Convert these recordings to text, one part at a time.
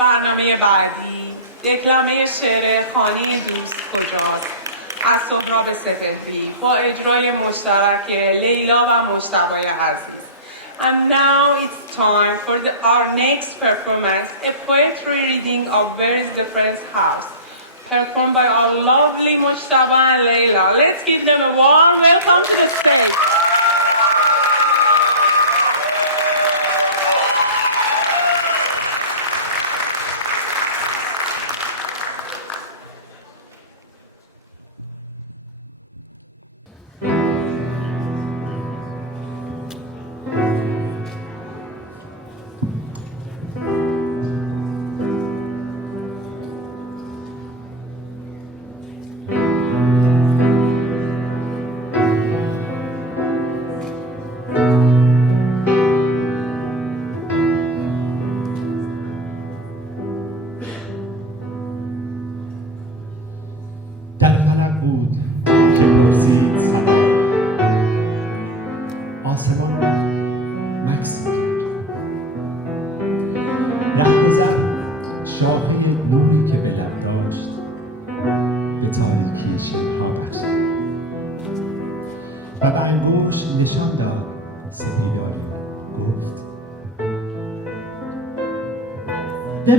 برنامه بعدی دکلمه شعر خانه دوست کجاست از سهراب سپهری با اجرای مشترک لیلا و مجتبی عزیز. And now it's time for our next performance, a poetry reading of Various Different House, performed by our lovely Mujtaba and Leila. Let's give them a warm welcome to the stage.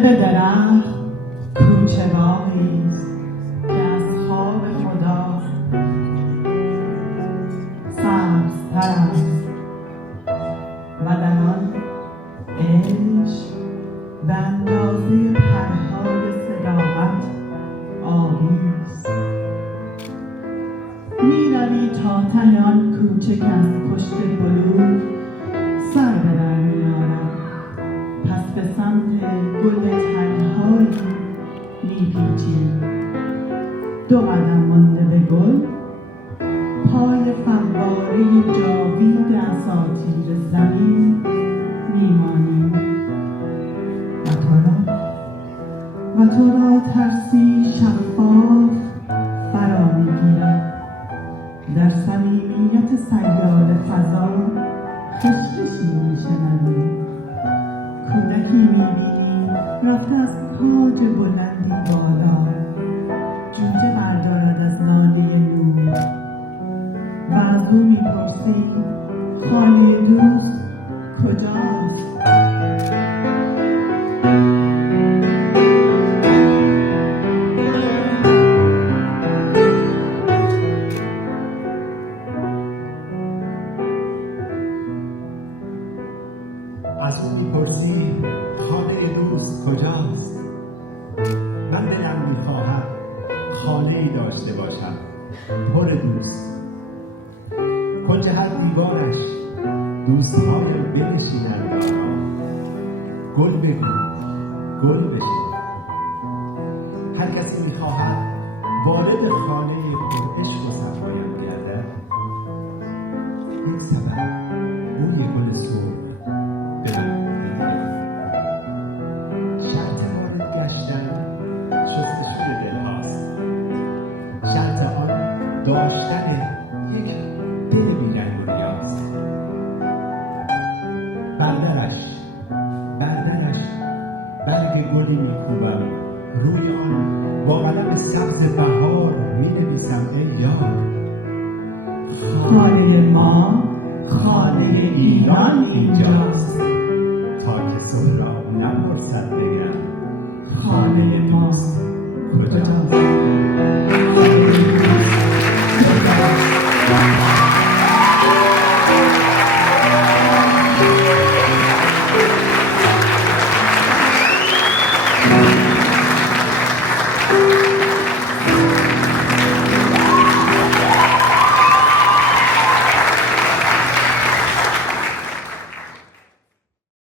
به درخت کوچه راهیست که از خواب خدا سبزتر است و در آن عشق به اندازه پرهای صداقت آویست. میروی تا ته آن کوچه که از پشت بلور سر به در میآرد، پس به سمت گل تنهایی میپیچی. 2 قدم مانده به گل، پای فواره جاوید اساطیر زمین میمانی و تو را ترسی شفاف فرا میگیرد. در صمیمیت سیال فضا خشخشی میشنوی. کودکی میبینی رفته از تاج بلندی بالا، جوجه بردارد از ناله نور و از او میپرسی خانه دوست کجاست؟ از او میپرسی خانه دوست کجاست؟ من دلم میخواهم خانه ای داشته باشم پر دوست، کنج هر دیوارش دوستهای بنشینند آنها، گل بگو گل بشین. هر کسی میخواهد وارد خانه پر عشق و صفایم گردد، یک سبب بوی گل سرخ به من می‌دهد. شرط وارد گشتن شستشوی دلهاست، شرط آن داشتن یک دل بی‌رنگ و ریاست. بردرش برگ گلی می‌کوبم، روی آن با قلم سبز بهار می‌نویسم ای یار. خانه ما، خانه ایران اینجاست. تا که سهراب نپرسد